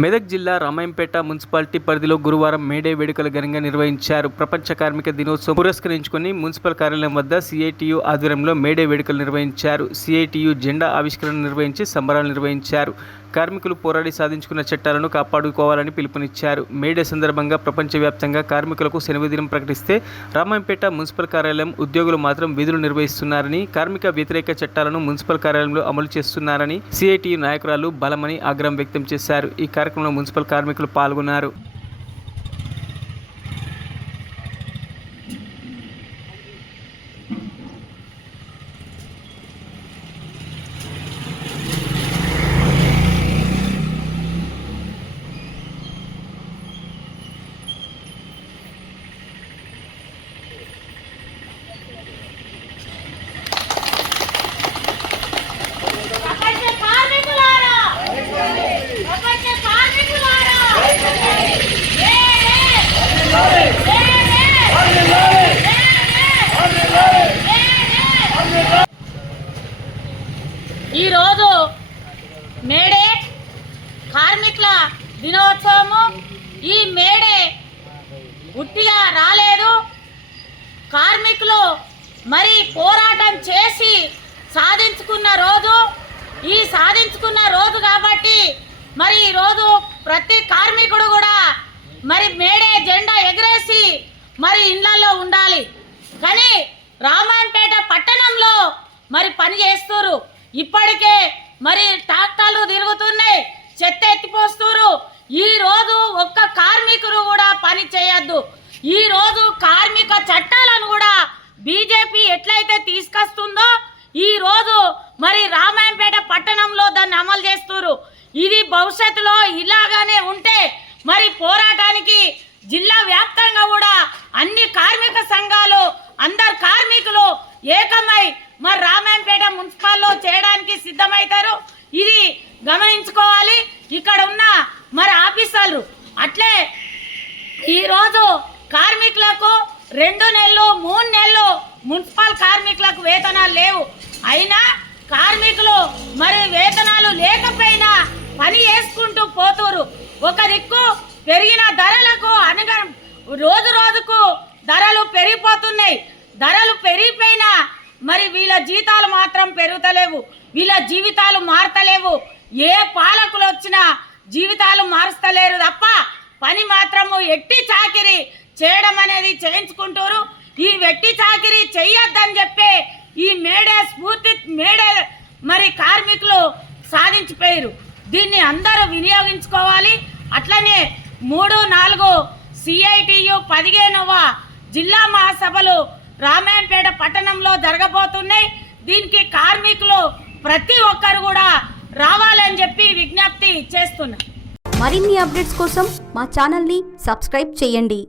మెదక్ జిల్లా రామాయంపేట మున్సిపాలిటీ పరిధిలో గురువారం మేడే వేడుకలు ఘనంగా నిర్వహించారు. ప్రపంచ కార్మిక దినోత్సవం పురస్కరించుకుని మున్సిపల్ కార్యాలయం వద్ద సిఐటియు ఆధ్వర్యంలో మేడే వేడుకలు నిర్వహించారు. సిఐటియు జెండా ఆవిష్కరణ నిర్వహించి సంబరాలు నిర్వహించారు. కార్మికులు పోరాడి సాధించుకున్న చట్టాలను కాపాడుకోవాలని పిలుపునిచ్చారు. మేడే సందర్భంగా ప్రపంచవ్యాప్తంగా కార్మికులకు సెలవు దినం ప్రకటిస్తే రామాయంపేట మున్సిపల్ కార్యాలయం ఉద్యోగులు మాత్రం విధులు నిర్వహిస్తున్నారని, కార్మిక వ్యతిరేక చట్టాలను మున్సిపల్ కార్యాలయంలో అమలు చేస్తున్నారని సిఐటియు నాయకురాలు బలమని ఆగ్రహం వ్యక్తం చేశారు. ఈ కార్యక్రమంలో మున్సిపల్ కార్మికులు పాల్గొన్నారు. ఈరోజు మేడే కార్మికుల దినోత్సవము. ఈ మేడే ఉట్టిగా రాలేదు. కార్మికులు మరి పోరాటం చేసి సాధించుకున్న రోజు. ఈ సాధించుకున్న రోజు కాబట్టి మరి ఈరోజు ప్రతి కార్మికుడు కూడా మరి మేడే జెండా ఎగరేసి మరి ఇళ్లలో ఉండాలి. కానీ రామాయంపేట పట్టణంలో మరి పని చేస్తున్నారు. ఇప్పటికే మరి ట్రాక్టర్లు తిరుగుతున్నాయి, చెత్త ఎత్తిపోస్తున్నారు. ఈ రోజు ఒక్క కార్మికుడు కూడా పని చేయొద్దు. ఈ రోజు కార్మిక చట్టాలను కూడా బీజేపీ ఎట్లయితే తీసుకొస్తుందో ఈ రోజు మరి రామాయంపేట పట్టణంలో దాన్ని అమలు చేస్తున్నారు. ఇది భవిష్యత్తులో ఇలాగానే ఉంటే మరి పోరాటానికి జిల్లా వ్యాప్తంగా కూడా అన్ని కార్మిక సంఘాలు అందరు కార్మికులు ఏకమై మరి రామాయంపేట మున్సిపాల్లో చేయడానికి సిద్ధమవుతారు. ఇది గమనించుకోవాలి. ఇక్కడ ఉన్న మరి ఆఫీసర్లు అట్లే ఈరోజు కార్మికులకు 2 నెలలు 3 నెలలు మున్సిపల్ కార్మికులకు వేతనాలు లేవు. అయినా కార్మికులు మరి వేతనాలు లేకపోయినా పని చేసుకుంటూ పోతురు. ఒక దిక్కు పెరిగిన ధరలకు రోజు రోజుకు ధరలు పెరిగిపోతున్నాయి. ధరలు పెరిగిపోయినా మరి వీళ్ళ జీతాలు మాత్రం పెరుగుతలేవు, వీళ్ళ జీవితాలు మారతలేవు. ఏ పాలకులు వచ్చినా జీవితాలు మారుస్తలేరు తప్ప పని మాత్రము ఎట్టి చాకిరి చేయడం అనేది చేయించుకుంటారు. ఈ వెట్టి చాకిరి చెయ్యొద్దని చెప్పి ఈ మేడే స్ఫూర్తి మేడే మరి కార్మికులు సాధించిపోయారు. దీన్ని అందరూ వినియోగించుకోవాలి. అట్లనే 3-4 సిఐటియు 15వ జిల్లా మహాసభలు రామాయంపేట పట్టణంలో జరగబోతున్నాయి. దీనికి కార్మికులు ప్రతి ఒక్కరు కూడా రావాలని చెప్పి విజ్ఞప్తి చేస్తున్నా. మరిన్ని అప్డేట్స్ కోసం మా ఛానల్ని సబ్స్క్రైబ్ చేయండి.